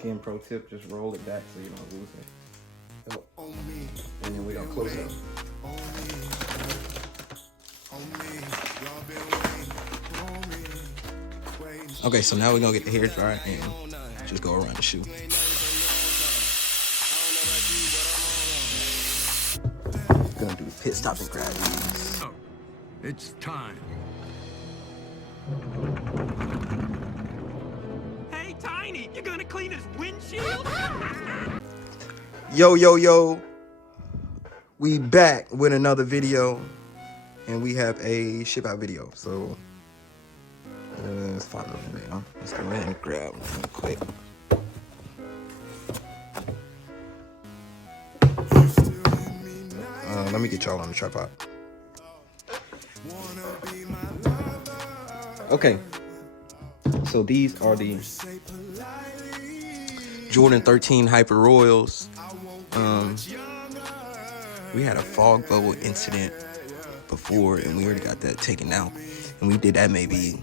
skin pro tip, just roll it back so you don't lose it. Yep. And then we're gonna close it up. Okay, so now we're gonna get the hair dry and just go around the shoe. Gonna do pit stop and grab these. Oh, it's time. Hey, Tiny, you gonna clean his windshield? Yo. We back with another video. And we have a ship out video. So let's follow the video. Let's go ahead and grab one real quick. Let me get y'all on the tripod. Okay. So these are the Jordan 13 Hyper Royals. We had a fog bubble incident before, and we already got that taken out. And we did that maybe,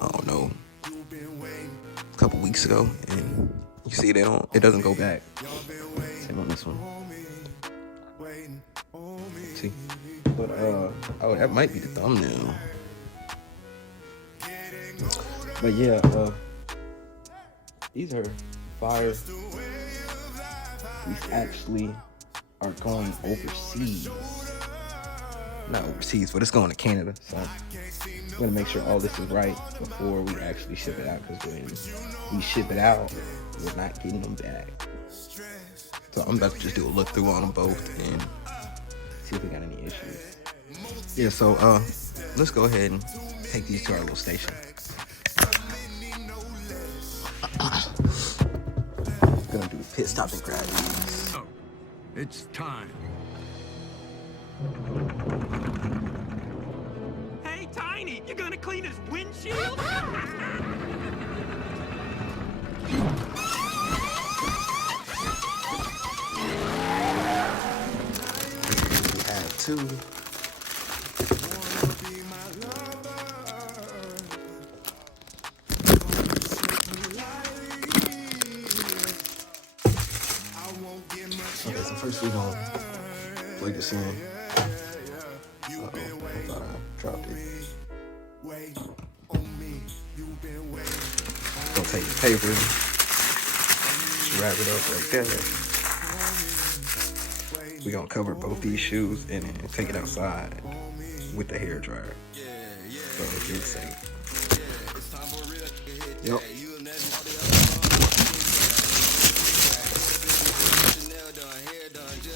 I don't know, a couple weeks ago. And you see, it doesn't go back. Same on this one. See, but oh, that might be the thumbnail. But yeah, these are fire. These actually are going overseas. Not overseas, but it's going to Canada. So I'm gonna make sure all this is right before we actually ship it out. Because when we ship it out, we're not getting them back. So I'm about to just do a look through on them both and see if we got any issues. Yeah, so let's go ahead and take these to our little station. Gonna do a pit stop and grab these. Oh, it's time. Hey, Tiny, you gonna clean his windshield? We have two. Okay, so first we're gonna plug this in. Uh-oh, I thought I dropped it. Gonna take the paper, wrap it up like that. We're gonna cover both these shoes and then take it outside with the hair dryer. So it's safe. Yep.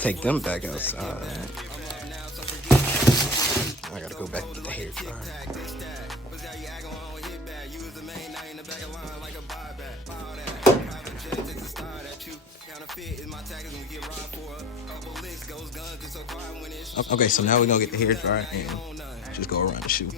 Take them back outside. I gotta go back to the hair dryer. Okay, so now we're gonna get the hair dryer and just go around the shoe.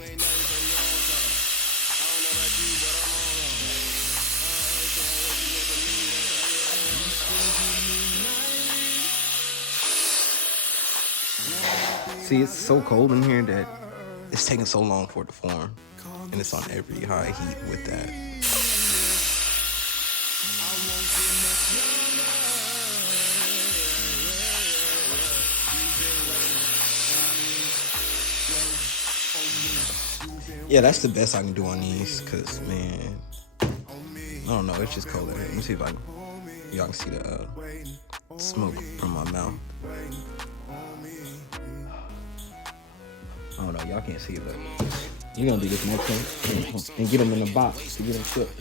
See, it's so cold in here that it's taking so long for it to form. And it's on every high heat with that. Yeah, that's the best I can do on these, cause man, I don't know, it's just cold in here. Let me see if y'all can see the smoke from my mouth. I don't know, y'all can't see it, but you're gonna do this next thing and get them in the box to get them shipped.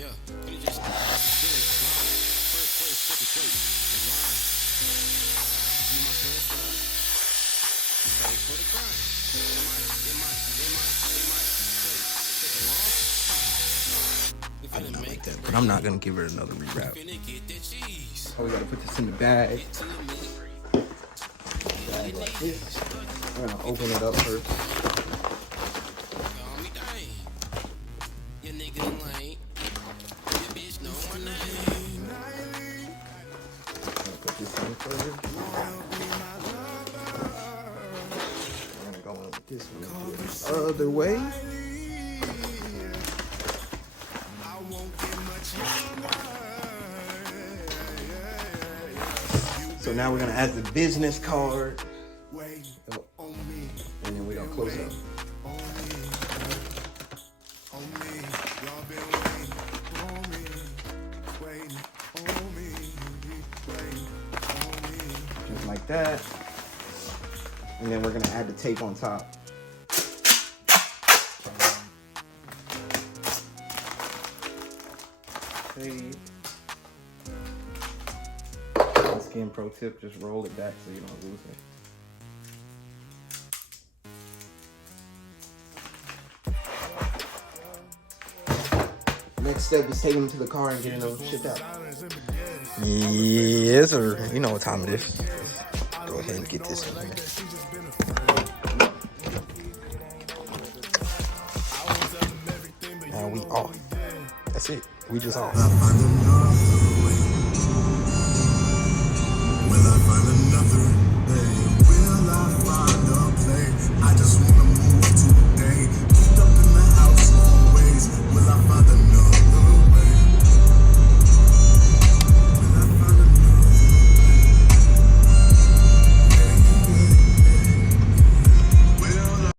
I did not like that, but I'm not gonna give it another rewrap. Oh, we gotta put this in the bag. Bag like this. We're gonna open it up first. Put this in first. I'm gonna go in with this one the other way. So now we're gonna add the business card. Oh. And then we're gonna close it up. Just like that. And then we're gonna add the tape on top. Tape. Once again, pro tip, just roll it back so you don't lose it. Next step is taking them to the car and getting them shipped out. Yes, sir. You know what time it is. Go ahead and get this in here. Now we off. That's it. We just off. Will I find another?